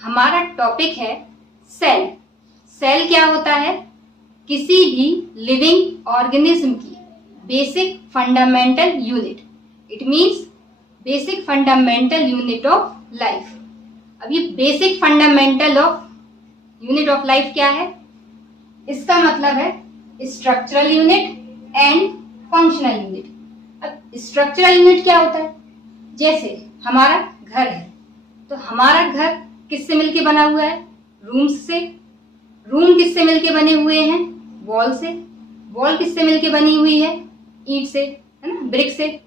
हमारा टॉपिक है cell. Cell क्या होता है? किसी भी लिविंग ऑर्गेनिज्म की basic fundamental unit. It means basic fundamental unit of life. अब ये basic fundamental of unit of life क्या है? इसका मतलब है structural unit and functional unit. अब स्ट्रक्चरल यूनिट क्या होता है? जैसे हमारा घर है, तो हमारा घर किससे मिलके बना हुआ है? रूम्स से। रूम किससे मिलके बने हुए हैं? वॉल से। वॉल किससे मिलके बनी हुई है? ईंट से, है ना, ब्रिक से।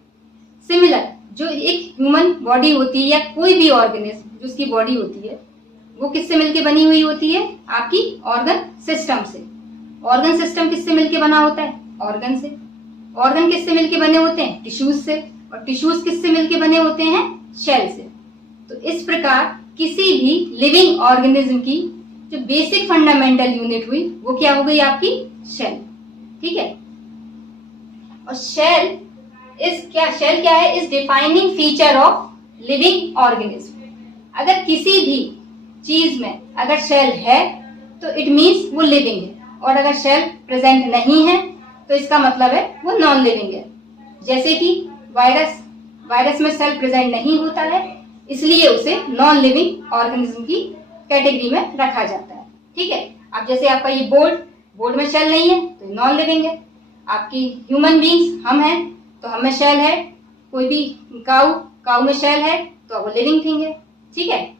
सिमिलर जो एक ह्यूमन बॉडी होती है या कोई भी ऑर्गेनिज्म जो उसकी बॉडी होती है वो किससे मिलके बनी हुई होती है? आपकी ऑर्गन सिस्टम से। ऑर्गन सिस्टम किससे मिलके बना होता है? ऑर्गन से। ऑर्गन किससे मिलके बने होते हैं? टिश्यूज से। और टिश्यूज किससे मिलके बने होते हैं? शेल से। तो इस प्रकार किसी भी लिविंग ऑर्गेनिज्म की जो बेसिक फंडामेंटल यूनिट हुई वो क्या हो गई? आपकी शेल। ठीक है। और शेल क्या है? Is defining feature of living organism. अगर किसी भी चीज में अगर शेल है तो इट मीन्स वो लिविंग है, और अगर शेल प्रेजेंट नहीं है तो इसका मतलब है वो नॉन लिविंग है। जैसे कि वायरस में सेल प्रेजेंट नहीं होता है, इसलिए उसे नॉन लिविंग ऑर्गेनिज्म की कैटेगरी में रखा जाता है। ठीक है। अब जैसे आपका ये बोर्ड में शेल नहीं है तो नॉन लिविंग है। आपकी ह्यूमन बींग्स हम हैं तो हमें शेल है। कोई भी काऊ में शेल है तो वो लिविंग थिंग है। ठीक है।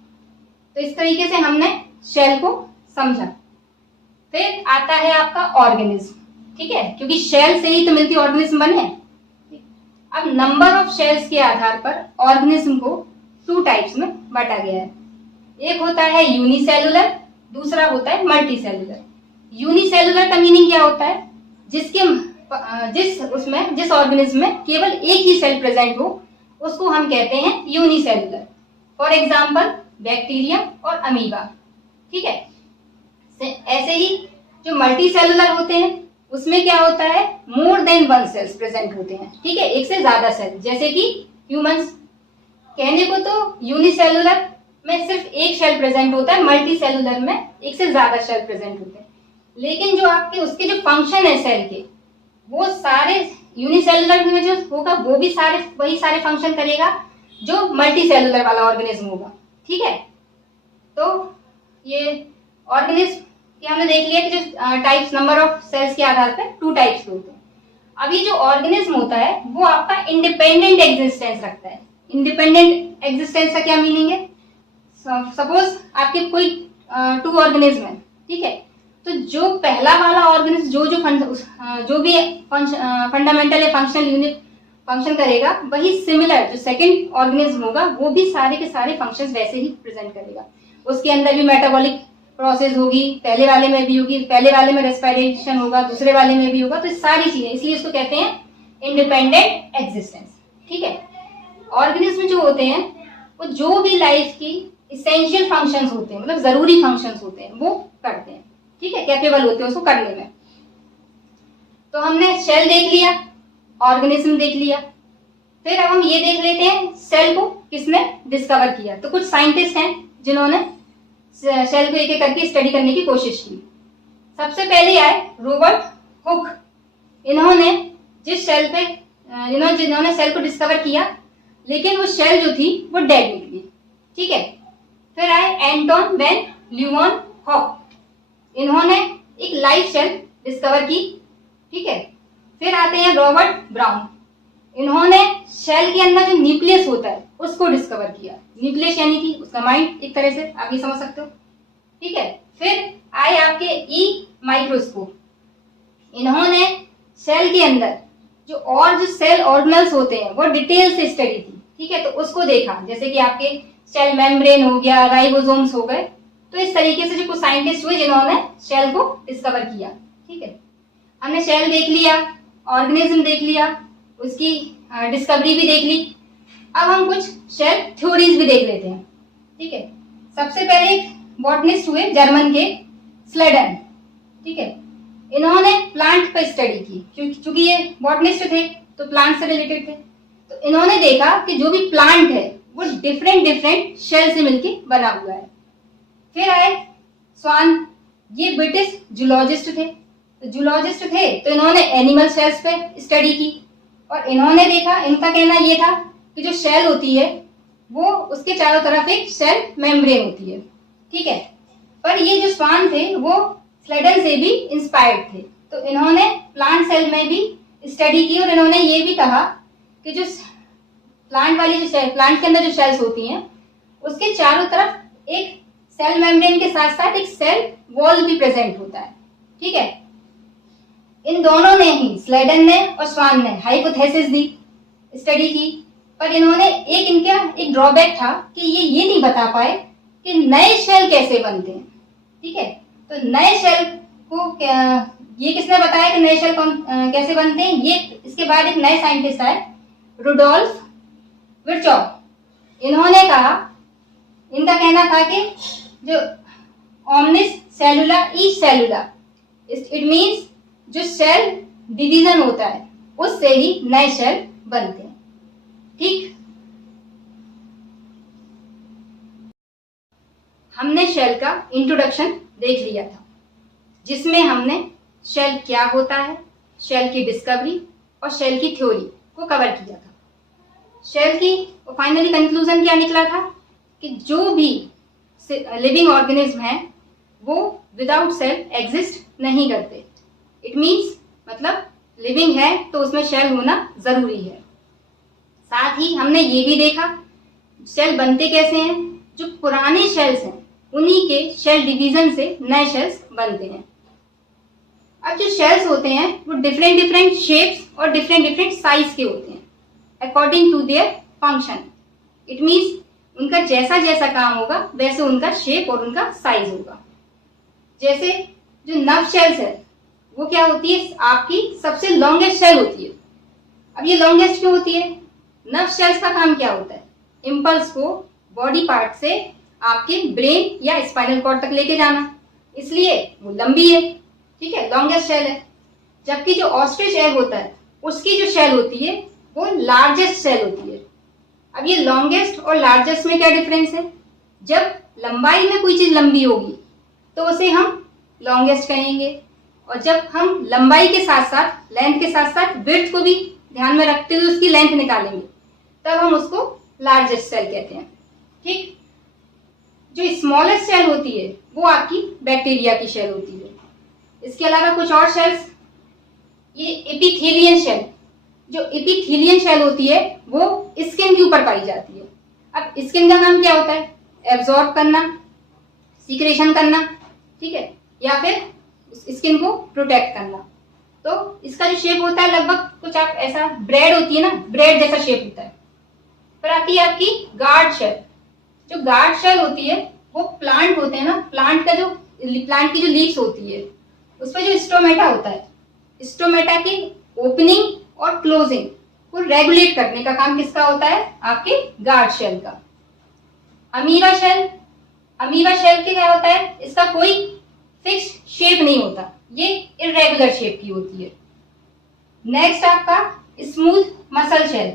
तो इस तरीके से हमने शेल को समझा। फिर आता है आपका ऑर्गेनिज्म। ठीक है, क्योंकि शेल से ही तो मिलती ऑर्गेनिज्म बने। अब नंबर ऑफ शेल्स के आधार पर ऑर्गेनिज्म को 2 टाइप्स में बांटा गया है। एक होता है यूनिसेलुलर, दूसरा होता है मल्टीसेलुलर। यूनिसेलुलर का मीनिंग क्या होता है? जिस ऑर्गेनिज्म में केवल एक ही सेल प्रेजेंट हो उसको हम कहते हैं यूनिसेलुलर। फॉर एग्जाम्पल बैक्टीरिया और अमीबा। ठीक है। ऐसे ही जो मल्टीसेलुलर होते हैं उसमें क्या होता है? मोर देन 1 सेल्स प्रेजेंट होते हैं। ठीक है, एक से ज्यादा सेल। जैसे कि ह्यूमंस। कहने को तो यूनिसेलुलर में सिर्फ एक सेल प्रेजेंट होता है, मल्टीसेलुलर में एक से ज्यादा सेल प्रेजेंट होते हैं। लेकिन जो आपके उसके जो फंक्शन है सेल के, वो सारे यूनिसेलुलर में जो होगा वो भी वही सारे फंक्शन करेगा जो मल्टीसेलुलर वाला ऑर्गेनिज्म होगा। ठीक है। तो ये ऑर्गेनिज्म हमने देख लिया कि जो टाइप्स नंबर ऑफ सेल्स के आधार पर 2 टाइप्स होते हैं। अभी जो ऑर्गेनिज्म होता है वो आपका इंडिपेंडेंट एग्जिस्टेंस रखता है। इंडिपेंडेंट एग्जिस्टेंस का क्या मीनिंग है? सपोज आपके कोई 2 ऑर्गेनिज्म है। ठीक है। तो जो पहला वाला ऑर्गेनिज्म जो भी फंडामेंटल या फंक्शनल यूनिट फंक्शन करेगा, वही सिमिलर जो सेकंड ऑर्गेनिज्म होगा वो भी सारे के सारे फंक्शंस वैसे ही प्रेजेंट करेगा। उसके अंदर भी मेटाबॉलिक प्रोसेस होगी, पहले वाले में भी होगी, पहले वाले में रेस्पिरेशन होगा, दूसरे वाले में भी होगा। तो सारी चीजें, इसलिए इसको कहते हैं इंडिपेंडेंट एग्जिस्टेंस। ठीक है। ऑर्गेनिज्म जो होते हैं वो जो भी लाइफ की इसेंशियल फंक्शंस होते हैं, मतलब जरूरी फंक्शंस होते हैं, वो करते हैं। ठीक है, कैपेबल होते हैं उसको करने में। तो हमने सेल देख लिया, ऑर्गेनिज्म देख लिया। फिर अब हम ये देख लेते हैं सेल को किसने डिस्कवर किया। तो कुछ साइंटिस्ट हैं जिन्होंने सेल को एक एक करके स्टडी करने की कोशिश की। सबसे पहले आए रॉबर्ट हुक। इन्होंने जिन्होंने सेल को डिस्कवर किया, लेकिन वो सेल जो थी वो डेड निकली। ठीक है। फिर आए एंटोन वैन ल्यूवेनहॉक। इन्होंने एक लाइव सेल डिस्कवर की। ठीक है। फिर आते हैं रॉबर्ट ब्राउन। इन्होंने सेल के अंदर जो न्यूक्लियस होता है उसको डिस्कवर किया। न्यूक्लियस यानी कि उसका माइंड, एक तरह से आप ये समझ सकते हो। ठीक है। फिर आए आपके ई माइक्रोस्कोप। इन्होंने सेल के अंदर जो सेल ऑर्गेनल्स होते हैं वो डिटेल से स्टडी की। ठीक है। तो उसको देखा, जैसे कि आपके सेल मेम्ब्रेन हो गया, राइबोसोम्स हो गए। तो इस तरीके से जो कुछ साइंटिस्ट हुए जिन्होंने सेल को डिस्कवर किया। ठीक है। हमने सेल देख लिया, ऑर्गेनिज्म देख लिया, उसकी डिस्कवरी भी देख ली। अब हम कुछ सेल थ्योरीज भी देख लेते हैं। ठीक है। सबसे पहले एक बॉटनिस्ट हुए जर्मन के, स्लेडन। ठीक है। इन्होंने प्लांट पर स्टडी की, क्योंकि ये बॉटनिस्ट थे तो प्लांट से रिलेटेड थे। तो इन्होंने देखा कि जो भी प्लांट है वो डिफरेंट शेल से मिलके बना हुआ है। फिर आए स्वान, ये ब्रिटिश जूलॉजिस्ट थे। तो जूलॉजिस्ट थे तो इन्होंने एनिमल सेल्स पे स्टडी की और इन्होंने देखा, इनका कहना ये था कि जो शेल होती है वो उसके चारों तरफ एक सेल मेम्ब्रेन होती है, ठीक है। पर ये जो स्वान थे वो स्लेडन से भी इंस्पायर्ड थे, तो इन्होंने प्लांट सेल में भी स्टडी की और इन्होंने ये भी कहा कि जो प्लांट वाली जो सेल, प्लांट के अंदर जो सेल्स होती हैं उसके चारों तरफ एक सेल मेम्ब्रेन के साथ साथ एक सेल वॉल भी प्रेजेंट होता है, ठीक है। इन दोनों ने ही, स्लेडन ने और स्वान ने, हाइपोथेसिस दी, स्टडी की, पर इन्होंने एक ड्रॉबैक था कि ये नहीं बता पाए कि नए शेल कैसे बनते हैं, ठीक है। तो नए शेल को ये किसने बताया कि नए शेल कैसे बनते हैं, ये इसके बाद एक नए साइंटिस्ट आए, रुडोल्फ विर्चॉव। इन्होंने कहा, इनका कहना था कि जो ओमनिस सेलुला ईच सेलुला, इट मीन्स जो सेल डिवीजन होता है उससे ही नए सेल बनते हैं, ठीक। हमने शेल का इंट्रोडक्शन देख लिया था, जिसमें हमने शेल क्या होता है, शेल की डिस्कवरी और शेल की थ्योरी को कवर किया था। शेल की फाइनली कंक्लूजन क्या निकला था कि जो भी लिविंग ऑर्गेनिज्म है वो विदाउट सेल एग्जिस्ट नहीं करते। इट मीन्स मतलब लिविंग है तो उसमें शेल होना जरूरी है। साथ ही हमने ये भी देखा शेल बनते कैसे हैं, जो पुराने शेल्स हैं उन्हीं के शेल डिवीजन से नए शेल्स बनते हैं। अब जो शेल्स होते हैं वो डिफरेंट डिफरेंट शेप्स और डिफरेंट डिफरेंट साइज के होते हैं according to their function. It means उनका जैसा जैसा काम होगा वैसे उनका शेप और उनका साइज होगा। जैसे जो नर्व शेल्स है वो क्या होती है, आपकी सबसे लॉन्गेस्ट शेल होती है। अब ये लॉन्गेस्ट क्यों होती है, नर्व शेल्स का काम क्या होता है, इम्पल्स को बॉडी पार्ट से आपके ब्रेन या स्पाइनल कॉर्ड तक लेके जाना, इसलिए वो लंबी है, ठीक है, लॉन्गेस्ट शेल है। जबकि जो ऑस्ट्रिच एग होता है उसकी जो शेल होती है वो लार्जेस्ट शेल होती है। अब ये लॉन्गेस्ट और लार्जेस्ट में क्या डिफरेंस है, जब लंबाई में कोई चीज लंबी होगी तो उसे हम लॉन्गेस्ट कहेंगे, और जब हम लंबाई के साथ साथ लेंथ के साथ साथ विड्थ को भी ध्यान में रखते हुए उसकी लेंथ निकालेंगे तब हम उसको लार्जेस्ट सेल कहते हैं, ठीक। जो स्मॉलेस्ट सेल होती है वो आपकी बैक्टीरिया की शेल होती है। इसके अलावा कुछ और शेल्स, ये एपिथेलियन शेल, जो एपिथेलियन शेल होती है वो स्किन के ऊपर पाई जाती है। अब स्किन का काम क्या होता है, एब्जॉर्ब करना, सीक्रेशन करना, ठीक है, या फिर स्किन को प्रोटेक्ट करना। तो इसका जो शेप होता है लगभग कुछ आप ऐसा, ब्रेड होती है ना, ब्रेड जैसा शेप होता है। फिर आती है आपकी गार्ड शेल। जो गार्ड शेल होती है वो प्लांट होते हैं ना, प्लांट की जो लीव्स होती है उस पर जो स्टोमेटा होता है, स्टोमेटा की ओपनिंग और क्लोजिंग को रेगुलेट करने का काम किसका होता है, आपके गार्ड शेल का। अमीबा शेल, अमीबा शेल के क्या होता है, इसका कोई फिक्स शेप नहीं होता, ये इरेगुलर शेप की होती है। नेक्स्ट आपका स्मूथ मसल शेल,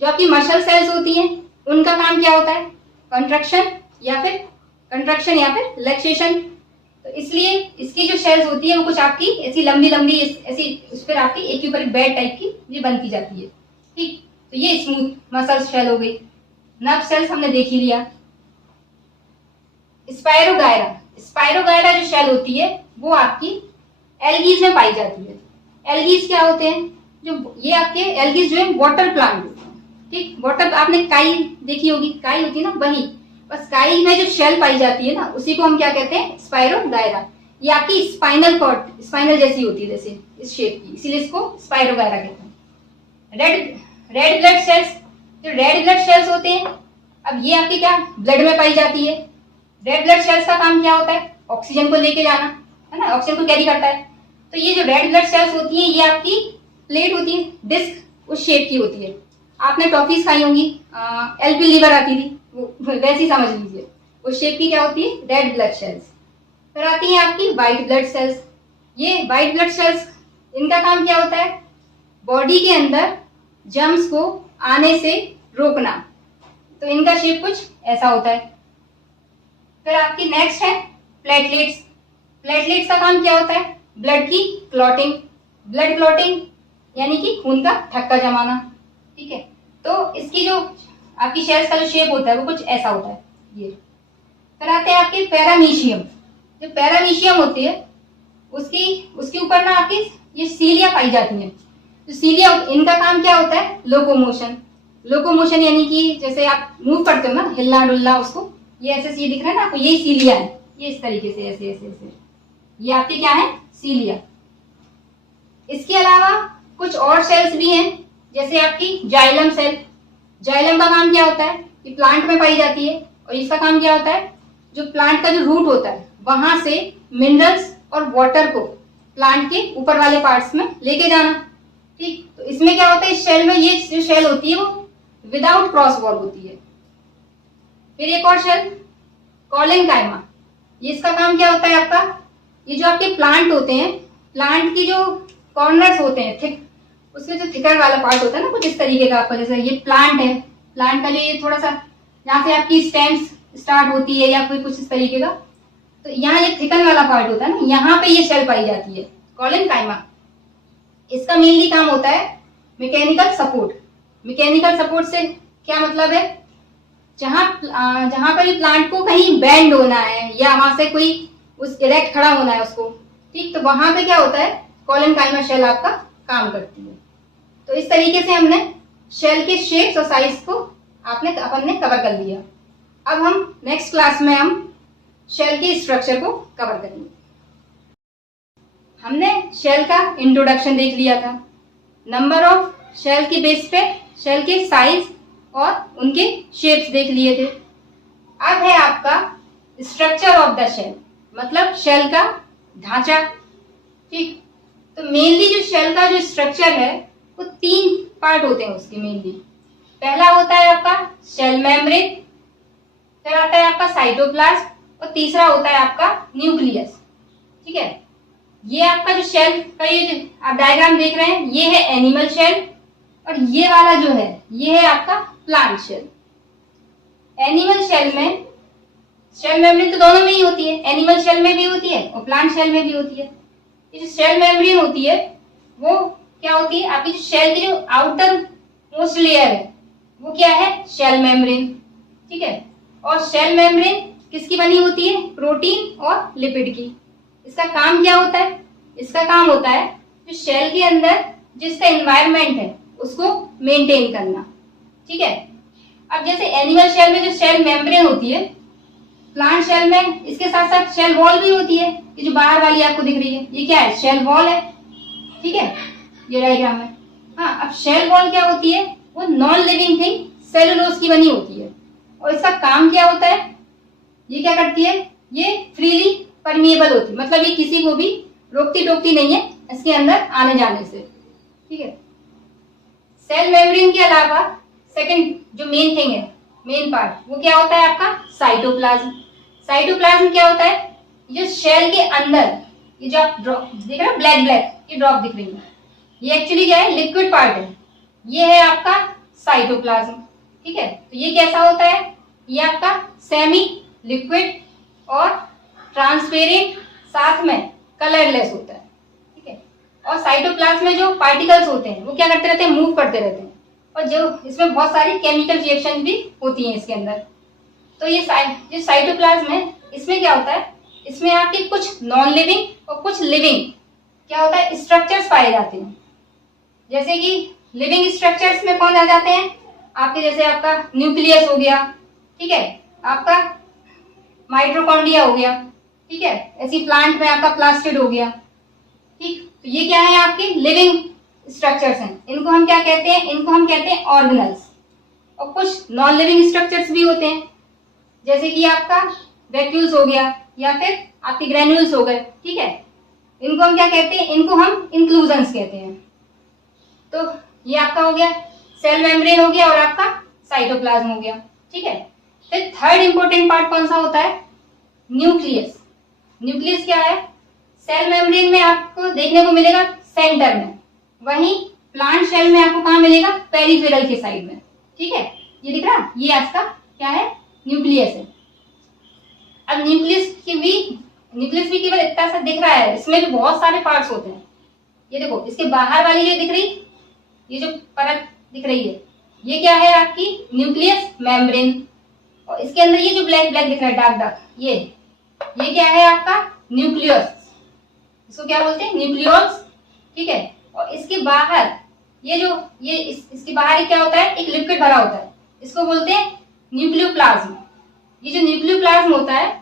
जो आपकी मसल सेल्स होती हैं उनका काम क्या होता है, कंट्रक्शन या फिर रिलैक्सेशन। तो इसलिए इसकी जो शेल्स होती है वो कुछ आपकी ऐसी लंबी लंबी ऐसी उस पर आपकी एक के ऊपर एक बेड टाइप की ये बनती जाती है, ठीक। तो ये स्मूथ मसल शेल हो गई। नर्व सेल्स हमने देख ही लिया। स्पायरोगायरा, स्पायरोगायरा जो शेल होती है वो आपकी एल्गीज में पाई जाती है। एल्गीज क्या होते हैं, जो ये आपके एल्गीज जो है वाटर प्लांट होते हैं, ठीक। वाटर, आपने काई देखी होगी, काई होती है ना, वही बस काई में जो शेल पाई जाती है ना उसी को हम क्या कहते हैं, स्पायरोगायरा। ये आपकी स्पाइनल कॉर्ड, स्पाइनल जैसी होती है जैसे इस शेप की, इसीलिए इसको स्पायरोगायरा कहते हैं। रेड ब्लड सेल्स, जो रेड ब्लड सेल्स होते हैं, अब ये आपकी क्या ब्लड में पाई जाती है। रेड ब्लड सेल्स का काम क्या होता है, ऑक्सीजन को लेके जाना, है ना, ऑक्सीजन को कैरी करता है। तो ये जो रेड ब्लड सेल्स होती है ये आपकी प्लेट होती है, डिस्क उस शेप की होती है। आपने टॉफीज खाई होंगी, एलपी लीवर आती थी, वो वैसी समझ लीजिए, उस शेप की क्या होती है, रेड ब्लड सेल्स। फिर आती है आपकी व्हाइट ब्लड सेल्स। ये व्हाइट ब्लड सेल्स, इनका काम क्या होता है, बॉडी के अंदर जर्म्स को आने से रोकना। तो इनका शेप कुछ ऐसा होता है। फिर आपकी नेक्स्ट है प्लेटलेट्स। प्लेटलेट्स का काम क्या होता है? ब्लड की क्लॉटिंग। ब्लड क्लॉटिंग यानी कि खून का थक्का जमाना, ठीक है। तो इसकी जो आपकी शेल्स का जो शेप होता है वो कुछ ऐसा होता है ये। फिर आते हैं आपके पैरामीशियम। जो पैरामीशियम होती है उसके ऊपर ना आपकी ये सीलिया पाई जाती है। तो सीलिया, इनका काम क्या होता है? लोकोमोशन। लोकोमोशन यानी कि जैसे आप मूव करते हो ना, हिलना डुलना, उसको ये ऐसे सी दिख रहा है ना आपको, यही सीलिया है। ये इस तरीके से ऐसे ऐसे ऐसे, ये आपके क्या है? सीलिया। इसके अलावा कुछ और सेल्स भी हैं, जैसे आपकी जाइलम सेल। जाइलम का काम क्या होता है? ये प्लांट में पाई जाती है और इसका काम क्या होता है? जो प्लांट का जो रूट होता है वहां से मिनरल्स और वाटर को प्लांट के ऊपर वाले पार्ट्स में लेके जाना, ठीक। तो इसमें क्या होता है? इस शेल में ये जो शेल होती है वो विदाउट क्रॉस वॉल होती है। फिर एक और शेल कॉलेनकाइमा। ये इसका काम क्या होता है आपका? ये जो आपके प्लांट होते हैं, प्लांट की जो कॉर्नर्स होते हैं थिक, उसमें जो थिकर वाला पार्ट होता है ना कुछ इस तरीके का आपका, जैसे ये प्लांट है, प्लांट का जो ये थोड़ा सा यहाँ से आपकी स्टेम्स स्टार्ट होती है या कोई कुछ इस तरीके का, तो यहाँ ये थिकन वाला पार्ट होता है ना, यहाँ पे ये शेल पाई जाती है कॉलेनकाइमा। इसका मेनली काम होता है मैकेनिकल सपोर्ट। मैकेनिकल सपोर्ट से क्या मतलब है? जहां पर प्लांट को कहीं बेंड होना है या वहां से कोई उस इरेक्ट खड़ा होना है उसको, ठीक, तो वहां पे क्या होता है? कॉलेनकाइमा शेल आपका काम करती है। तो इस तरीके से हमने शेल के शेप्स और साइज को अपन ने कवर कर लिया। अब हम नेक्स्ट क्लास में हम शेल के स्ट्रक्चर को कवर करेंगे। हमने शेल का इंट्रोडक्शन देख लिया था, नंबर ऑफ शेल के बेस पे शेल के साइज और उनके शेप्स देख लिए थे। अब है आपका स्ट्रक्चर ऑफ द शेल, मतलब शेल का ढांचा, ठीक। तो मेनली जो शेल का जो स्ट्रक्चर है वो 3 पार्ट होते हैं उसके मेनली। पहला होता है आपका शेल मेम्ब्रेन, फिर आता है आपका साइटोप्लाज्म और तीसरा होता है आपका न्यूक्लियस, ठीक है। ये आपका जो शेल का ये जो आप डायग्राम देख रहे हैं ये है एनिमल शेल और ये वाला जो है ये है आपका प्लांट शेल। एनिमल शेल में शेल मेम्ब्रेन तो दोनों में ही होती है, एनिमल शेल में भी होती है और प्लांट शेल में भी होती है। ये जो शेल मेम्ब्रेन होती है वो क्या होती है? आपकी जो शेल की जो आउटर मोस्ट लेयर है वो क्या है? शेल मेम्ब्रेन, ठीक है। और शेल मेम्ब्रेन किसकी बनी होती है? प्रोटीन और लिपिड की। इसका काम क्या होता है? इसका काम होता है जो शेल के अंदर जिसका एनवायरनमेंट है उसको मेंटेन करना, ठीक है। अब जैसे एनिमल शेल में जो शेल मेम्ब्रेन होती है, प्लांट शेल में इसके साथ साथ शेल वॉल भी होती है। ये जो बाहर वाली आपको दिख रही है ये क्या है? शेल वॉल है, ठीक है, ये डायग्राम है। हाँ, अब शेल वॉल क्या होती है? वो नॉन लिविंग थिंग सेलुलोज की बनी होती है और इसका काम क्या होता है? ये क्या करती है? ये फ्रीली परमिएबल होती है, मतलब ये किसी को भी रोकती टोकती नहीं है इसके अंदर आने जाने से, ठीक है। सेल मेम्ब्रेन के अलावा सेकंड जो मेन थिंग है, मेन पार्ट, वो क्या होता है आपका? साइटोप्लाज्म। साइटोप्लाज्म क्या होता है? ये शेल के अंदर ये जो आप ड्रॉप देख रहे हो ब्लैक ब्लैक ये ड्रॉप दिख रही है, ये एक्चुअली क्या है? लिक्विड पार्ट है। ये है आपका साइटोप्लाज्म, ठीक है। तो ये कैसा होता है? ये आपका सेमी लिक्विड और ट्रांसपेरेंट साथ में कलरलेस होता है, ठीक है। और साइटोप्लाज्म में जो पार्टिकल्स होते हैं वो क्या करते रहते हैं? मूव करते रहते हैं और जो इसमें बहुत सारी केमिकल रिएक्शन भी होती हैं इसके अंदर। तो ये जो साइटोप्लाज्म है इसमें क्या होता है? इसमें आपके कुछ नॉन लिविंग और कुछ लिविंग क्या होता है? स्ट्रक्चर्स पाए जाते हैं। जैसे कि लिविंग स्ट्रक्चर्स में कौन आ जाते हैं? आपके जैसे आपका न्यूक्लियस हो गया, ठीक है, आपका माइटोकॉन्ड्रिया हो गया, ठीक है, ऐसी प्लांट में आपका प्लास्टिड हो गया, ठीक। तो ये क्या है? आपके लिविंग स्ट्रक्चर्स हैं। इनको हम क्या कहते हैं? इनको हम कहते हैं ऑर्गेनल्स। और कुछ नॉन लिविंग स्ट्रक्चर्स भी होते हैं, जैसे कि आपका वैक्यूल्स हो गया या फिर आपके ग्रेन्यूल्स हो गए, ठीक है। इनको हम क्या कहते हैं? इनको हम इंक्लूजन्स कहते हैं। तो ये आपका हो गया सेल मेम्ब्रेन हो गया और आपका साइटोप्लाज्म हो गया, ठीक है। फिर थर्ड इंपॉर्टेंट पार्ट कौन सा होता है? न्यूक्लियस। न्यूक्लियस क्या है? सेल मेम्ब्रेन में आपको देखने को मिलेगा सेंटर में, वहीं प्लांट शेल में आपको कहाँ मिलेगा? पेरिफेरल के साइड में, ठीक है। ये दिख रहा है? ये आपका क्या है? न्यूक्लियस है। और न्यूक्लियस भी केवल इतना सा दिख रहा है, इसमें भी बहुत सारे पार्ट्स होते हैं। ये देखो, इसके बाहर वाली जो दिख रही, ये जो परत दिख रही है, ये क्या है आपकी न्यूक्लियस मेम्ब्रेन। और इसके अंदर ये जो ब्लैक ब्लैक दिख रहा है, डार्क डार्क, ये क्या है आपका न्यूक्लियस, इसको क्या बोलते हैं न्यूक्लियस, ठीक है। और इसके बाहर इसके बाहर क्या होता है, एक लिक्विड भरा होता है, इसको बोलते हैं न्यूक्लियोप्लाज्म। ये जो न्यूक्लियोप्लाज्म होता है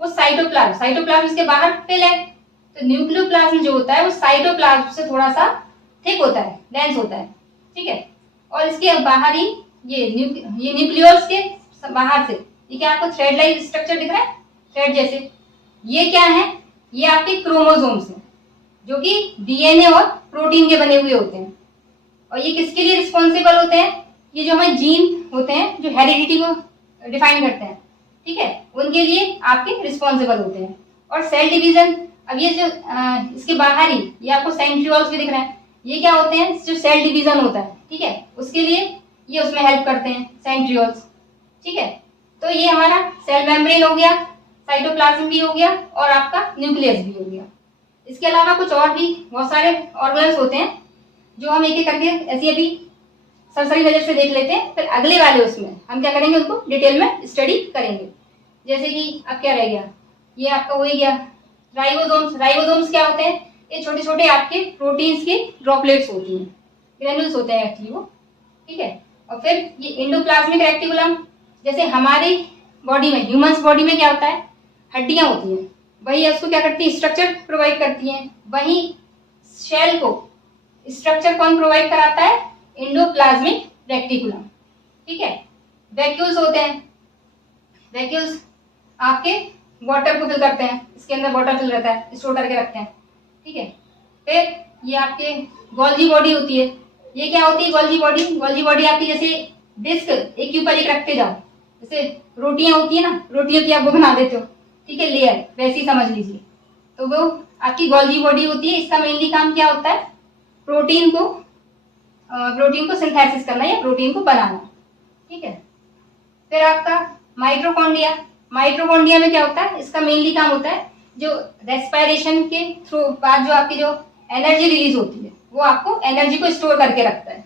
वो साइटोप्लाज्म इसके बाहर फिल है। तो न्यूक्लियोप्लाज्म जो होता है वो साइटोप्लाज्म से थोड़ा सा थिक होता है, डेंस होता है, ठीक है। और इसके बाहर ही ये न्यूक्लियस के बाहर से ये क्या आपको थ्रेड लाइक स्ट्रक्चर दिख रहा है, थ्रेड जैसे, ये क्या है, ये आपके क्रोमोसोम्स हैं जो कि डीएनए और प्रोटीन के बने हुए होते हैं। और ये किसके लिए रिस्पॉन्सिबल होते हैं, ये जो हमारे जीन होते हैं जो हेरिडिटी को डिफाइन करते हैं, ठीक है, उनके लिए आपके रिस्पॉन्सिबल होते हैं। और सेल डिवीजन, अब ये जो इसके बाहर ही ये आपको सेंट्रियोल्स भी दिख रहा है, ये क्या होते हैं, जो सेल डिवीजन होता है, ठीक है, उसके लिए ये उसमें हेल्प करते हैं सेंट्रियोल्स, ठीक है। तो ये हमारा सेल मेम्ब्रेन हो गया, साइटोप्लाज्म भी हो गया और आपका न्यूक्लियस भी हो गया। इसके अलावा कुछ और भी बहुत सारे ऑर्गन्स होते हैं जो हम एक एक करके ऐसी अभी सरसरी नजर से देख लेते हैं, फिर अगले वाले उसमें हम क्या करेंगे, उनको डिटेल में स्टडी करेंगे। जैसे कि अब क्या रह गया, ये आपका हो ही गया राइबोसोम्स क्या होते हैं, ये छोटे छोटे आपके प्रोटीन्स के ड्रॉपलेट्स होती हैं, ग्रेन्यूल्स होते हैं एक्चुअली वो, ठीक है। और फिर ये एंडोप्लाज्मिक रेटिकुलम, जैसे हमारी बॉडी में, ह्यूमंस बॉडी में क्या होता है, हड्डियां होती हैं, वही उसको क्या करती है, स्ट्रक्चर प्रोवाइड करती हैं। वही सेल को स्ट्रक्चर कौन प्रोवाइड कराता है, एंडोप्लाज्मिक रेटिकुलम, ठीक है। वैक्यूल्स होते हैं, वैक्यूल्स आपके वाटर को फिल करते हैं, इसके अंदर वाटर फिल रहता है, स्टोर करके रखते हैं, ठीक है। फिर ये आपके गोल्जी बॉडी होती है, ये क्या होती है गोल्जी बॉडी आपकी जैसे डिस्क एक के ऊपर एक रखते जाओ, जैसे रोटियां होती है ना, रोटियों की आप वो बना देते हो, ठीक है, लेयर वैसी समझ लीजिए। तो वो आपकी गोल्जी बॉडी होती है, इसका मेनली काम क्या होता है, प्रोटीन को सिंथेसिस करना या प्रोटीन को बनाना, ठीक है। फिर आपका माइटोकॉन्ड्रिया में क्या होता है, इसका मेनली काम होता है जो रेस्पिरेशन के थ्रू बाद जो आपकी जो एनर्जी रिलीज होती है वो आपको एनर्जी को स्टोर करके रखता है,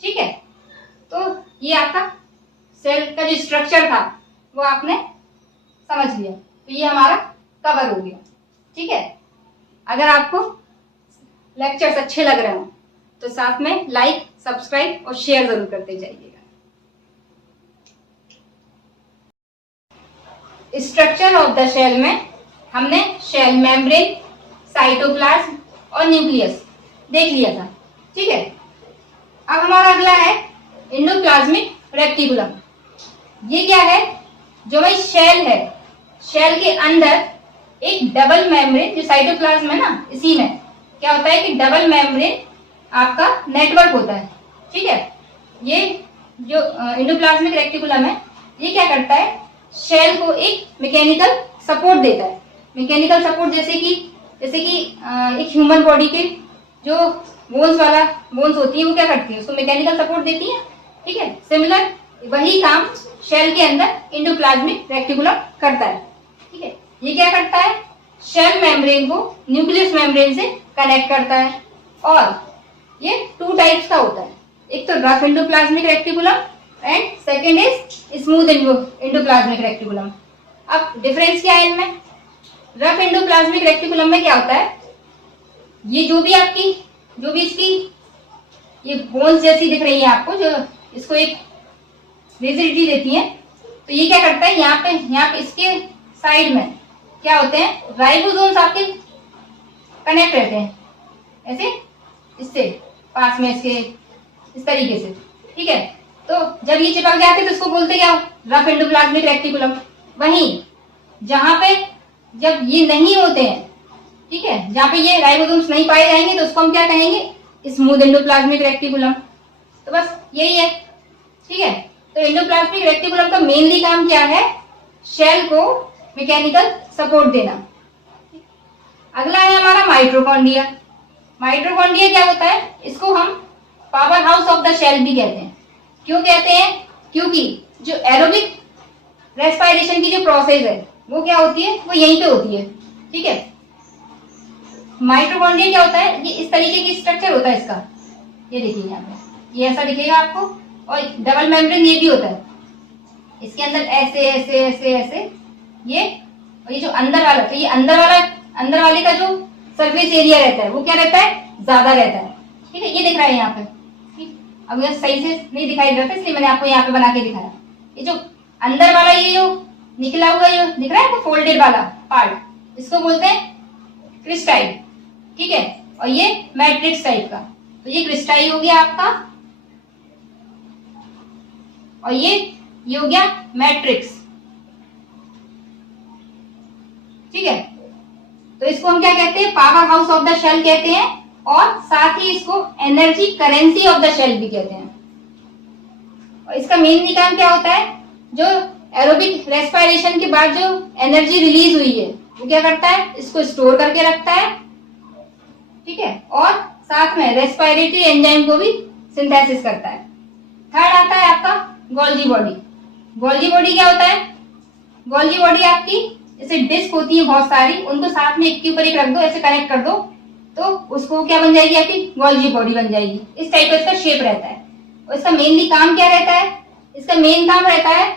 ठीक है। तो ये आपका सेल का जो स्ट्रक्चर था वो आपने समझ लिया, तो ये हमारा कवर हो गया, ठीक है। अगर आपको लेक्चर्स अच्छे लग रहे हो तो साथ में लाइक, सब्सक्राइब और शेयर जरूर करते जाइएगा। स्ट्रक्चर ऑफ द सेल में हमने सेल मेम्ब्रेन, साइटोप्लाज्म और न्यूक्लियस देख लिया था, ठीक है। अब हमारा अगला है एंडोप्लाज्मिक रेटिकुलम। ये क्या है, जो भाई शेल है, शेल के अंदर एक डबल मेम्ब्रेन, जो साइटोप्लाज्म है ना, इसी में क्या होता है कि डबल मेम्ब्रेन आपका नेटवर्क होता है, ठीक है। ये जो एंडोप्लाज्मिक रेटिकुलम है, ये क्या करता है, शेल को एक मैकेनिकल सपोर्ट देता है। मैकेनिकल सपोर्ट जैसे कि एक ह्यूमन बॉडी के जो बोन्स होती है वो क्या करती है, उसको मैकेनिकल सपोर्ट देती है, ठीक है। सिमिलर वही काम शेल के अंदर एंडोप्लाज्मिक रेटिकुलम करता है, ठीक है। ये क्या करता है, शेल मेम्ब्रेन को न्यूक्लियस मेम्ब्रेन से कनेक्ट करता है। और ये 2 टाइप्स का होता है, एक तो rough endoplasmic reticulum and second is smooth endoplasmic reticulum. अब डिफरेंस क्या है इनमें, रफ एंडोप्लाज्मिक रेटिकुलम में क्या होता है, ये जो भी इसकी ये बोन्स जैसी दिख रही है आपको, जो इसको एक रिजिडिटी देती है, तो ये क्या करता है, यहाँ पे इसके साइड में क्या होते हैं, राइबोसोम्स आपके कनेक्ट रहते हैं, ऐसे इससे पास में इसके इस तरीके से, ठीक है। तो जब ये चिपक जाते हैं तो इसको बोलते क्या, रफ एंडोप्लाज्मिक रेटिकुलम। वहीं जहां पे जब ये नहीं होते हैं, ठीक है, जहां पे ये राइबोसोम्स नहीं पाए जाएंगे तो उसको हम क्या कहेंगे, स्मूथ एंडोप्लाज्मिक रेटिकुलम। तो बस यही है, ठीक है। तो एंडोप्लाज्मिक रेटिकुलम का मेनली काम क्या है, शेल को मैकेनिकल सपोर्ट देना। अगला है हमारा माइटोकॉन्ड्रिया। माइटोकॉन्ड्रिया क्या होता है, इसको हम power house of the cell भी कहते हैं। क्यों कहते हैं, क्योंकि जो एरोबिक रेस्पिरेशन की जो प्रोसेस है वो क्या होती है, वो यहीं पे होती है। ठीक है, माइटोकॉन्ड्रिया क्या होता है, ये इस तरीके की स्ट्रक्चर होता है इसका। ये देखिए यहाँ पे ये ऐसा दिखेगा आपको, और डबल मेम्ब्रेन ये भी होता है, इसके अंदर ऐसे ऐसे ऐसे ऐसे ये, और ये जो अंदर वाला, तो ये अंदर वाले का जो सरफेस एरिया रहता है वो क्या रहता है, ज्यादा रहता है। ठीक है, ये दिख रहा है यहाँ पे। ठीक, अब ये सही से नहीं दिखाई देता इसलिए मैंने आपको यहाँ पे बना के दिखाया। ये जो अंदर वाला ये जो निकला हुआ ये दिख रहा है फोल्डेड वाला पार्ट, इसको बोलते हैं क्रिस्टाइल। ठीक है, और ये मैट्रिक्स टाइप का, तो ये क्रिस्टाइल हो गया आपका, और ये हो गया मैट्रिक्स। ठीक है, तो इसको हम क्या कहते हैं, power house of the cell कहते हैं, और साथ ही इसको energy currency of the cell भी कहते हैं। और इसका मेन काम क्या होता है, जो एरोबिक रेस्पिरेशन के बाद जो एनर्जी रिलीज हुई है वो क्या करता है, इसको स्टोर करके रखता है। ठीक है, और साथ में रेस्पिरेटरी एंजाइम को भी सिंथेसिस करता है। थर्ड आता है आपका गोल्गी बॉडी। गोल्गी बॉडी क्या होता है, गोल्गी बॉडी आपकी जैसे डिस्क होती है बहुत सारी, उनको साथ में एक के ऊपर एक रख दो, ऐसे कनेक्ट कर दो, तो उसको क्या बन जाएगी, आपकी गोल्गी बॉडी बन जाएगी। इस टाइप का इसका शेप रहता है। और इसका मेनली काम क्या रहता है, इसका मेन काम रहता है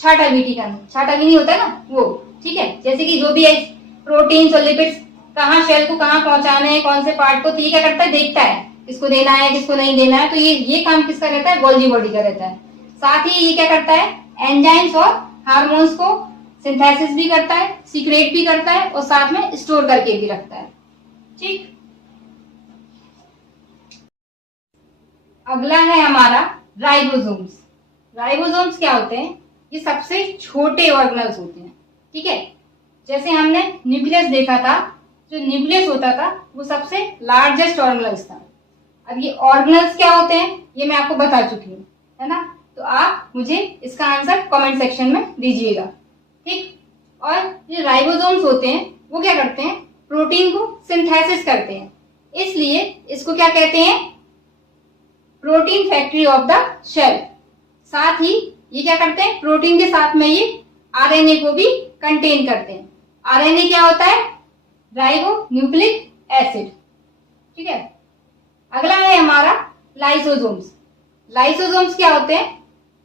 छाटा बीटी का, छाटा बीनी होता है ना वो। ठीक है, जैसे कि जो भी है प्रोटीन और लिपिड्स कहाँ शेल को कहाँ पहुंचाने हैं, कौन से पार्ट को, तो ये क्या करता है, देखता है किसको देना है किसको नहीं देना है। तो ये काम किसका रहता है, गोल्गी बॉडी का रहता है। साथ ही ये क्या करता है, एंजाइम्स और हार्मोन्स को सिंथेसिस भी करता है, सीक्रेट भी करता है, और साथ में स्टोर करके भी रखता है। ठीक, अगला है हमारा राइबोसोम्स। राइबोसोम्स क्या होते हैं, ये सबसे छोटे ऑर्गेनल्स होते हैं। ठीक है, जैसे हमने न्यूक्लियस देखा था, जो न्यूक्लियस होता था वो सबसे लार्जेस्ट ऑर्गेनल्स था। अब ये ऑर्गेनल्स क्या होते हैं ये मैं आपको बता चुकी हूँ, है ना। तो आप मुझे इसका आंसर कमेंट सेक्शन में दीजिएगा। ठीक, और ये राइबोसोम्स होते हैं वो क्या करते हैं, प्रोटीन को सिंथेसिस करते हैं, इसलिए इसको क्या कहते हैं, protein factory of the cell. साथ ही ये क्या करते हैं, प्रोटीन के साथ में ये आरएनए को भी कंटेन करते हैं। आरएनए क्या होता है, राइबो न्यूक्लिक एसिड। ठीक है, अगला है हमारा लाइसोसोम्स। लाइसोसोम्स क्या होते हैं,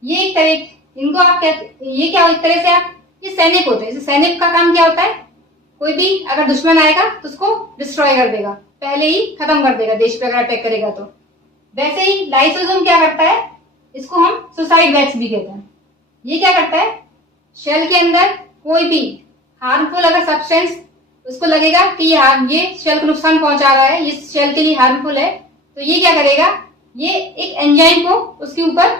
ये एक तरह, इनको आप कहते, ये क्या एक तरह से आप, ये सैनिक होते हैं। सैनिक का काम क्या होता है, कोई भी अगर दुश्मन आएगा तो उसको डिस्ट्रॉय कर देगा, पहले ही खत्म कर देगा देश पे अगर अटैक करेगा तो। वैसे ही लाइसोसोम क्या करता है, इसको हम सुसाइड वैक्स भी कहते हैं। ये क्या करता है, शेल के अंदर कोई भी हार्मफुल अगर सब्सटेंस उसको लगेगा कि ये शेल को नुकसान पहुंचा रहा है, ये शेल के लिए हार्मफुल है, तो ये क्या करेगा, ये एक एंजाइम को उसके ऊपर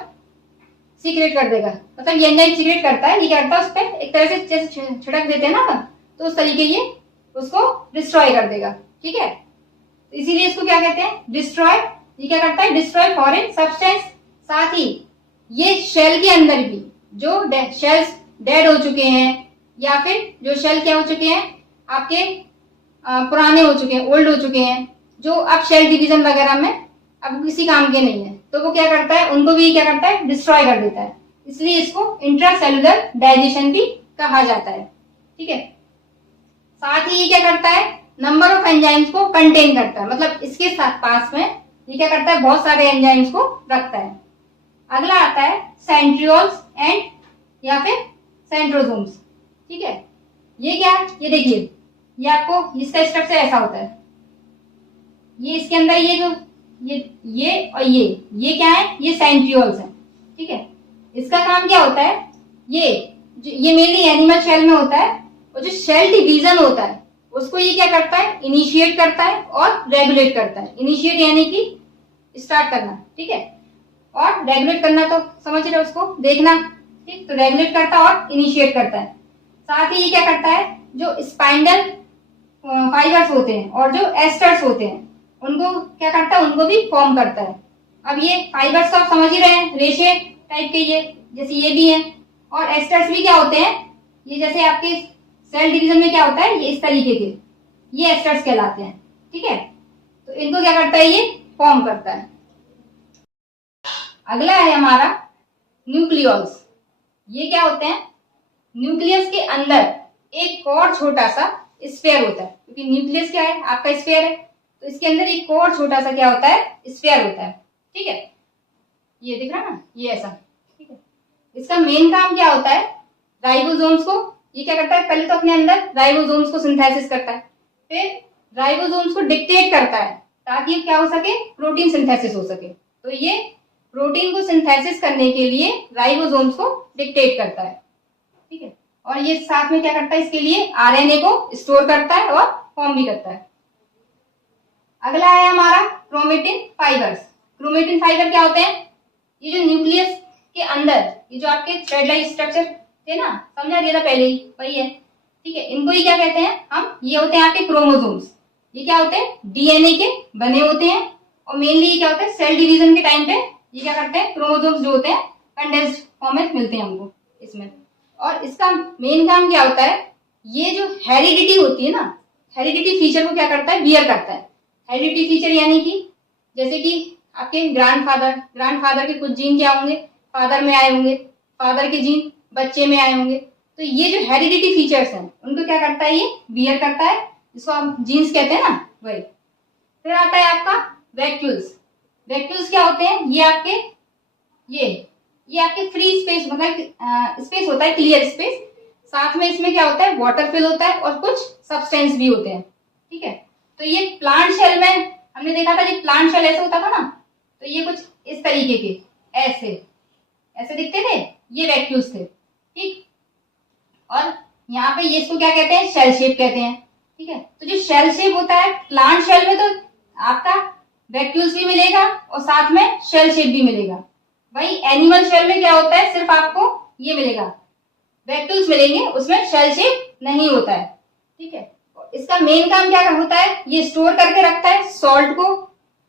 सीक्रेट कर देगा। मतलब ये एंजाइम सीक्रेट करता है, ये क्या करता है, उस पर एक तरह से जैसे छिड़क देते हैं ना, तो उस तरीके ये उसको डिस्ट्रॉय कर देगा। ठीक है, तो इसीलिए इसको क्या कहते हैं, डिस्ट्रॉय। ये क्या करता है, डिस्ट्रॉय फॉरेन सब्सटेंस। साथ ही ये शेल के अंदर भी जो शेल्स डेड हो चुके हैं, या फिर जो शेल क्या हो चुके हैं, आपके पुराने हो चुके हैं, ओल्ड हो चुके हैं, जो अब शेल डिवीजन वगैरह में अब किसी काम के नहीं है, तो वो क्या करता है, उनको भी क्या करता है, डिस्ट्रॉय कर देता है। इसलिए इसको इंट्रासेलुलर डाइजेशन भी कहा जाता है। ठीक है, साथ ही ये क्या करता है, नंबर ऑफ एंजाइम्स को कंटेन करता है, मतलब इसके साथ पास में ये क्या करता है, बहुत सारे एंजाइम्स को रखता है। अगला आता है सेंट्रियोल्स एंड या फिर सेंट्रोसोम्स। ठीक है, ये क्या, ये देखिए, ये आपको इसका स्ट्रक्चर ऐसा होता है, ये इसके अंदर ये जो ये और ये क्या है, ये सेंट्रियोल्स है। ठीक है, इसका काम क्या होता है, ये मेनली एनिमल शेल में होता है, और जो शेल डिवीजन होता है उसको ये क्या करता है, इनिशिएट करता है और रेगुलेट करता है। इनिशिएट यानी कि स्टार्ट करना, ठीक है, और रेगुलेट करना तो समझ रहे हो, उसको देखना। ठीक, तो रेगुलेट करता है और इनिशिएट करता है। साथ ही ये क्या करता है, जो स्पाइंडल फाइबर्स होते हैं और जो एस्टर्स होते हैं उनको क्या करता है, उनको भी फॉर्म करता है। अब ये फाइबर्स तो आप समझ ही रहे हैं, रेशे टाइप के, ये जैसे ये भी है, और एस्टर्स भी क्या होते हैं, ये जैसे आपके सेल डिवीजन में क्या होता है, ये इस तरीके के, ये एस्टर्स कहलाते हैं। ठीक है, तो इनको क्या करता है, ये फॉर्म करता है। अगला है हमारा न्यूक्लियोल्स। ये क्या होते हैं, न्यूक्लियस के अंदर एक और छोटा सा स्फीयर होता है, क्योंकि न्यूक्लियस क्या है, आपका स्फीयर है, तो इसके अंदर एक और छोटा सा क्या होता है, स्फीयर होता है। ठीक है, ये दिख रहा है ना, ये ऐसा। ठीक है, इसका मेन काम क्या होता है, राइबोसोम्स को, ये क्या करता है, पहले तो अपने अंदर राइबोसोम्स को सिंथेसिस करता है, फिर राइबोसोम्स को डिक्टेट करता है ताकि क्या हो सके, प्रोटीन सिंथेसिस हो सके। तो ये प्रोटीन को सिंथेसिस करने के लिए राइबोसोम्स को डिक्टेट करता है। ठीक है, और ये साथ में क्या करता है, इसके लिए आरएनए को स्टोर करता है और फॉर्म भी करता है। अगला है हमारा क्रोमेटिन फाइबर्स। क्रोमेटिन फाइबर क्या होते हैं, ये जो न्यूक्लियस के अंदर ये जो आपके थ्रेड लाइक स्ट्रक्चर थे ना, समझा दिया था पहले ही, वही है। ठीक है, इनको ही क्या कहते हैं हम, ये होते हैं आपके क्रोमोसोम्स। ये क्या होते हैं, डीएनए के बने होते हैं, और मेनली ये क्या होता है, सेल डिवीजन के टाइम पे ये क्या करते हैं, क्रोमोसोम्स जो होते हैं कंडेंस्ड फॉर्म में मिलते हैं हमको इसमें। और इसका मेन काम क्या होता है, ये जो हेरिडिटी होती है ना, हेरिडिटी फीचर को क्या करता है, बियर करता है। हेरिडिटी फीचर यानी कि जैसे कि आपके ग्रैंडफादर के कुछ जीन क्या होंगे, फादर में आए होंगे, फादर के जीन बच्चे में आए होंगे, तो ये जो हेरिडिटी फीचर्स हैं उनको क्या करता है, ये बियर करता है, जिसको आप जीन्स कहते हैं ना, वही। फिर आता है आपका वैक्यूल्स। वैक्यूल्स क्या होते हैं, ये आपके ये आपके फ्री स्पेस, मतलब स्पेस होता है, क्लियर स्पेस, साथ में इसमें क्या होता है, वाटर फिल होता है और कुछ सब्सटेंस भी होते हैं। ठीक है, तो ये प्लांट शेल में हमने देखा था, ये प्लांट शेल ऐसे होता था ना, तो ये कुछ इस तरीके के ऐसे ऐसे दिखते थे, ये वैक्यूल्स थे। ठीक, और यहाँ पे ये इसको क्या कहते हैं, शेल शेप कहते हैं। ठीक है, तो जो शेल शेप होता है प्लांट शेल में, तो आपका वैक्यूल्स भी मिलेगा और साथ में शेल शेप भी मिलेगा। वही एनिमल शेल में क्या होता है, सिर्फ आपको ये मिलेगा, वैक्यूल्स मिलेंगे, उसमें शेल शेप नहीं होता है। ठीक है, इसका मेन काम क्या होता है, ये स्टोर करके रखता है सॉल्ट को,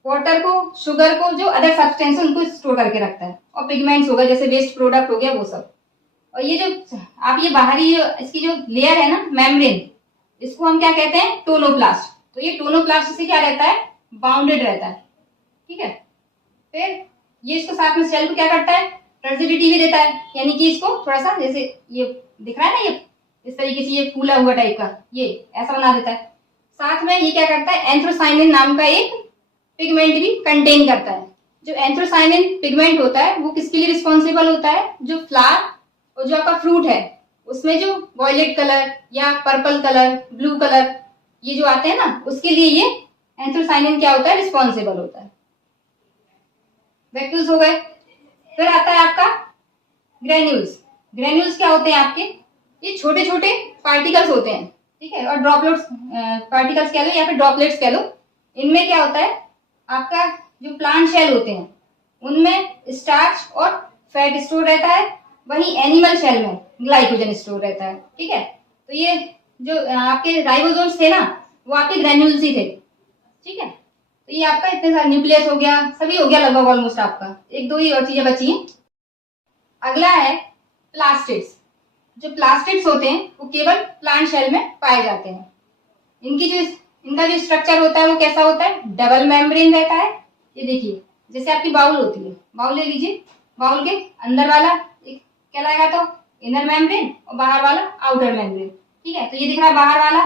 वाटर को, शुगर को, जो अदर सब्सटेंस है उनको स्टोर करके रखता है, और पिगमेंट्स होगा जैसे वेस्ट प्रोडक्ट हो गया वो सब। और ये जो आप ये बाहरी जो इसकी जो लेयर है ना, मेम्ब्रेन, इसको हम क्या कहते हैं, टोनोप्लास्ट। तो ये टोनोप्लास्ट से क्या रहता है, बाउंडेड रहता है। ठीक है, फिर ये इसको साथ में सेल को क्या करता है, फ्लेक्सिबिलिटी भी देता है, यानी कि इसको थोड़ा सा, जैसे ये दिख रहा है ना, ये इस तरीके से ये फूला हुआ टाइप का, ये ऐसा बना देता है। साथ में ये क्या करता है, एंथ्रोसाइनिन नाम का एक पिगमेंट भी कंटेन करता है। जो एंथ्रोसाइनिन पिगमेंट होता है वो किसके लिए रिस्पॉन्सिबल होता है, जो फ्लावर और जो आपका फ्रूट है उसमें जो वॉयलेट कलर या पर्पल कलर, ब्लू कलर ये जो आते हैं ना, उसके लिए ये एंथ्रोसाइनिन क्या होता है, रिस्पॉन्सिबल होता है। वैक्यूल्स हो गए। फिर आता है आपका ग्रेन्यूल्स। ग्रेन्यूल्स क्या होते हैं आपके, ये छोटे छोटे पार्टिकल्स होते हैं। ठीक है, और ड्रॉपलेट्स, पार्टिकल्स कह लो या फिर ड्रॉपलेट्स कह लो। इनमें क्या होता है, आपका जो प्लांट शेल होते हैं उनमें स्टार्च और फैट स्टोर रहता है, वहीं एनिमल शेल में ग्लाइकोजन स्टोर रहता है। ठीक है, तो ये जो आपके राइबोसोम्स थे ना, वो आपके ग्रेन्यूल्स ही थे। ठीक है, तो ये आपका इतने सारे न्यूक्लियस हो गया, सभी हो गया लगभग ऑलमोस्ट, आपका एक दो ही और चीजें बची हैं। अगला है प्लास्टिड्स। जो प्लास्टिड्स होते हैं वो केवल प्लांट शेल में पाए जाते हैं। इनका जो स्ट्रक्चर होता है वो कैसा होता है, डबल मेम्ब्रेन रहता है। ये देखिए, जैसे आपकी बाउल होती है, बाउल ले लीजिए, बाउल के अंदर वाला एक कहलाएगा तो इनर मेम्ब्रेन और बाहर वाला आउटर मेम्ब्रेन। ठीक है, तो ये दिख रहा है बाहर वाला,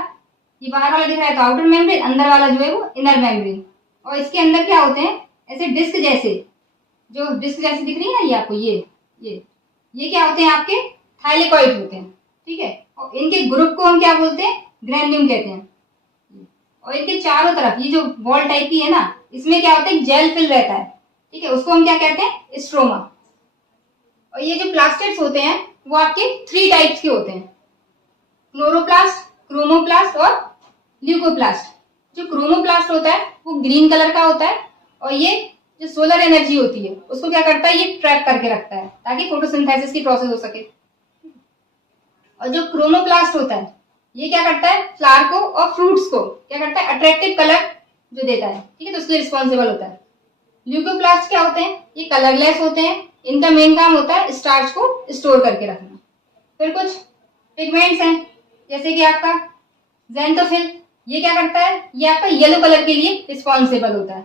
ये बाहर वाला दिख रहा है तो आउटर मेम्ब्रेन, अंदर वाला जो है वो इनर मेम्ब्रेन। और इसके अंदर क्या होते हैं, ऐसे डिस्क जैसे, जो डिस्क जैसे दिख रही है ना ये आपको, ये क्या होते हैं, आपके थाइलेकॉइड होते हैं। ठीक है, और इनके ग्रुप को हम क्या बोलते हैं, ग्रेन्यूम कहते हैं। और इनके चारों तरफ ये जो बॉल टाइप की है ना, इसमें क्या होता है, जेल फिल रहता है। ठीक है, उसको हम क्या कहते हैं, स्ट्रोमा। और ये जो प्लास्टिड्स होते हैं वो आपके 3 टाइप्स के होते हैं, क्लोरोप्लास्ट, क्रोमोप्लास्ट और ल्यूकोप्लास्ट। जो क्रोमोप्लास्ट होता है वो ग्रीन कलर का होता है, और ये जो सोलर एनर्जी होती है उसको क्या करता है, ये ट्रैप करके रखता है ताकि फोटोसिंथेसिस की प्रोसेस हो सके। और जो क्रोमोप्लास्ट होता है ये क्या करता है, फ्लावर को और फ्रूट्स को क्या करता है, अट्रैक्टिव कलर जो देता है। ठीक है, तो उसके लिए रिस्पॉन्सिबल होता है। ल्यूकोप्लास्ट क्या होते हैं, ये कलरलेस होते हैं, इनका मेन काम होता है स्टार्च को स्टोर करके रखना। फिर कुछ पिगमेंट्स हैं, जैसे कि आपका ज़ैंथोफिल, ये क्या करता है, ये आपका येलो कलर के लिए रिस्पॉन्सिबल होता है।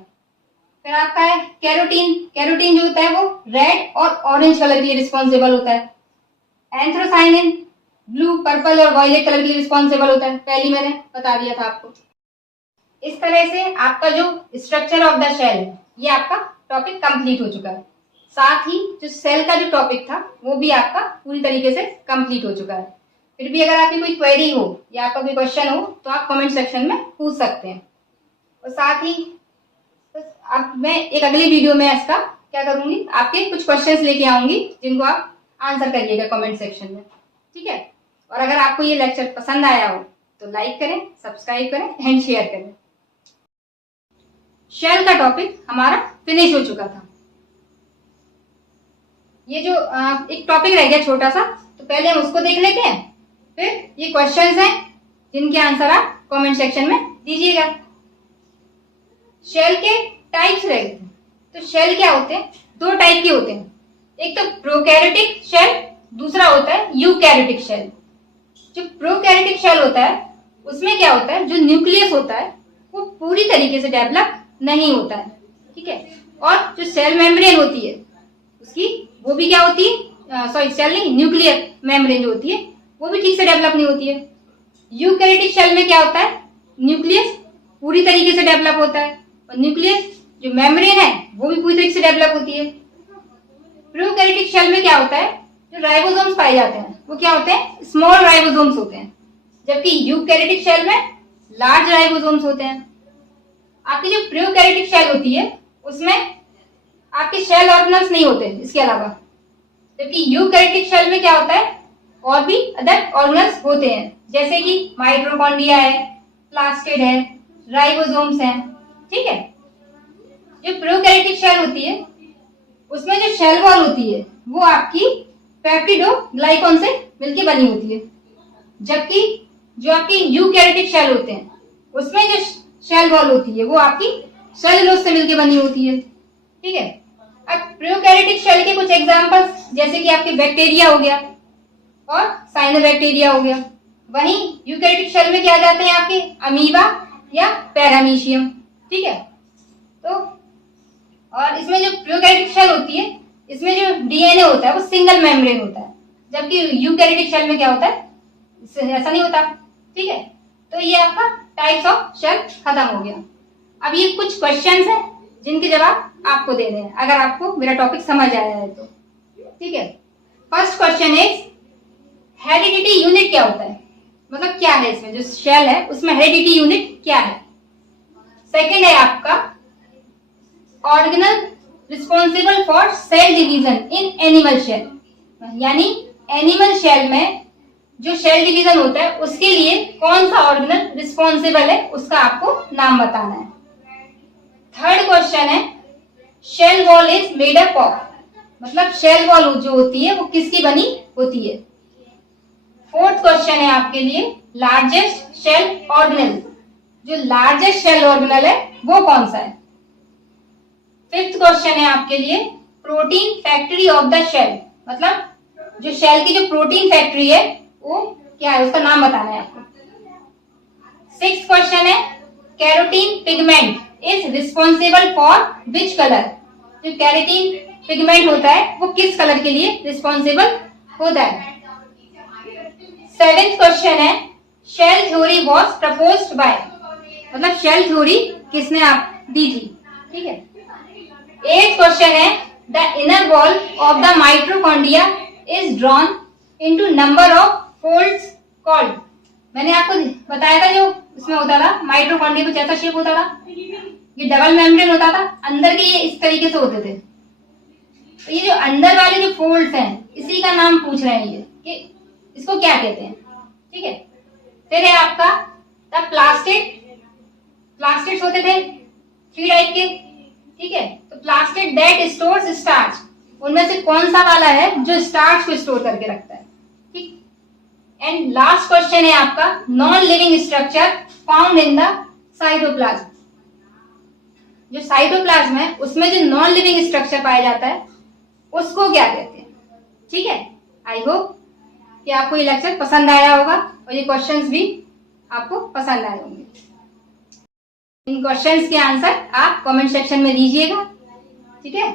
फिर आपका है कैरोटीन। कैरोटीन जो होता है वो रेड और ऑरेंज कलर के लिए रिस्पॉन्सिबल होता है। एंथ्रोसाइनिन, ब्लू, पर्पल और वायलेट कलर के लिए रिस्पॉन्सिबल होता है, पहले मैंने बता दिया था आपको। इस तरह से आपका जो स्ट्रक्चर ऑफ द शेल है ये आपका टॉपिक कंप्लीट हो चुका है। साथ ही जो सेल का जो टॉपिक था वो भी आपका पूरी तरीके से कंप्लीट हो चुका है। फिर भी अगर आपकी कोई क्वेरी हो या आपका कोई क्वेश्चन हो तो आप कमेंट सेक्शन में पूछ सकते हैं। और साथ ही अब मैं एक अगली वीडियो में इसका क्या करूंगी, आपके कुछ क्वेश्चंस लेके आऊंगी जिनको आप आंसर करिएगा कमेंट सेक्शन में, ठीक है। और अगर आपको ये लेक्चर पसंद आया हो तो लाइक करें, सब्सक्राइब करें एंड शेयर करें। शेल का टॉपिक हमारा फिनिश हो चुका था। ये जो एक टॉपिक रह गया छोटा सा, तो पहले हम उसको देख लेते हैं, फिर ये क्वेश्चंस हैं जिनके आंसर आप कमेंट सेक्शन में दीजिएगा। शेल के टाइप्स रह गए। तो शेल क्या होते हैं, दो टाइप के होते हैं, एक तो प्रोकैरियोटिक शेल, दूसरा होता है यूकैरियोटिक शेल। जो प्रोकैरियोटिक शेल होता है उसमें क्या होता है, जो न्यूक्लियस होता है वो पूरी तरीके से डेवलप नहीं होता है, ठीक है। और जो सेल मेम्ब्रेन होती है उसकी वो भी क्या होती है, सॉरी सेल नहीं, न्यूक्लियर मेम्ब्रेन जो होती है वो भी ठीक से डेवलप नहीं होती है। यूकैरियोटिक शेल में क्या होता है, न्यूक्लियस पूरी तरीके से डेवलप होता है और न्यूक्लियस जो मेम्ब्रेन है वो भी पूरी तरीके से डेवलप होती है। प्रोकैरियोटिक शेल में क्या होता है, जो राइबोसोम्स पाए जाते हैं वो क्या होते हैं, स्मॉल राइबोसोम्स होते हैं, जबकि यूकैरियोटिक शेल में लार्ज राइबोसोम्स होते हैं। आपकी जो प्रोकैरियोटिक शेल होती है उसमें आपके शेल ऑर्गेनल्स नहीं होते इसके अलावा, जबकि यूकैरियोटिक शेल में क्या होता है, और भी अदर ऑर्गेनल्स होते हैं, जैसे कि माइटोकॉन्ड्रिया है, प्लास्टिड है, राइबोसोम्स हैं, ठीक है। जो प्रोकैरियोटिक शेल होती है उसमें जो शेल वॉल होती है वो आपकी पेप्टिडोग्लाइकॉन से मिलकर बनी होती है, जबकि जो आपकी यूकैरियोटिक शेल होते हैं उसमें जो शेल वॉल होती है वो आपकी सेलुलोज से मिलकर बनी होती है, ठीक है। अब प्रोकैरियोटिक शेल के कुछ एग्जांपल्स जैसे कि आपके बैक्टीरिया हो गया और साइनोबैक्टीरिया हो गया। वहीं यूकैरियोटिक शेल में क्या आ जाते हैं आपके अमीबा या पैरामीशियम, ठीक है। तो और इसमें जो प्रोकैरियोटिक शेल होती है इसमें जो डीएनए होता है वो सिंगल मेम्ब्रेन होता है, जबकि यूकैरियोटिक शेल में क्या होता है, ऐसा नहीं होता, ठीक है। तो ये आपका टाइप्स ऑफ शेल खत्म हो गया। अब ये कुछ क्वेश्चंस हैं जिनके जवाब आपको देने हैं अगर आपको मेरा टॉपिक समझ आया है तो, ठीक है। First question is heredity unit क्या होता है, मतलब क्या है इसमें जो शेल है उसमें हेरिडिटी यूनिट क्या है। सेकंड है आपका organelle responsible for cell division in animal cell, यानी एनिमल शेल में जो शेल डिवीजन होता है उसके लिए कौन सा ऑर्गेनल रिस्पॉन्सिबल है उसका आपको नाम बताना है। थर्ड क्वेश्चन है cell wall is made up of, मतलब शेल वॉल जो होती है वो किसकी बनी होती है। फोर्थ क्वेश्चन है आपके लिए लार्जेस्ट शेल ऑर्गेनल, जो लार्जेस्ट शेल ऑर्गेनल है वो कौन सा है। फिफ्थ क्वेश्चन है आपके लिए protein factory of the cell, मतलब जो शेल की जो प्रोटीन फैक्ट्री है वो क्या है उसका नाम बताना है आपको। सिक्स्थ क्वेश्चन है carotene pigment is responsible for which colour, जो कैरोटीन पिगमेंट होता है वो किस कलर के लिए रिस्पॉन्सिबल होता है। सेवेंथ क्वेश्चन है cell theory was proposed by, मतलब शेल थ्योरी किसने आप दी थी, ठीक है। एथ क्वेश्चन है the inner wall of the mitochondria is drawn into number of folds called, मैंने आपको बताया था जो इसमें होता था माइटोकॉन्ड्रिया कुछ ऐसा शेप होता था, ये डबल मेम्ब्रेन होता था, अंदर के ये इस तरीके से होते थे। तो ये जो अंदर वाले जो फोल्ड्स हैं इसी का नाम पूछ रहे हैं ये कि इसको क्या कहते हैं, ठीक है। फिर है आपका द प्लास्टिड्स होते थे 3 टाइप के, ठीक है। तो प्लास्टिड दैट स्टोर्स स्टार्च, उनमें से कौन सा वाला है जो स्टार्च को स्टोर करके रखता है, ठीक। एंड लास्ट क्वेश्चन है आपका non living structure found in the cytoplasm, जो साइटोप्लाज्म है उसमें जो नॉन लिविंग स्ट्रक्चर पाया जाता है उसको क्या कहते हैं, ठीक है। आई होप कि आपको ये लेक्चर पसंद आया होगा और ये क्वेश्चंस भी आपको पसंद आए होंगे। इन क्वेश्चंस के आंसर आप कमेंट सेक्शन में दीजिएगा, ठीक है।